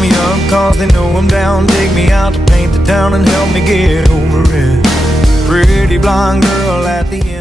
me up cause they know I'm down. Take me out to paint the town and help me get over it. Pretty blonde girl at the end.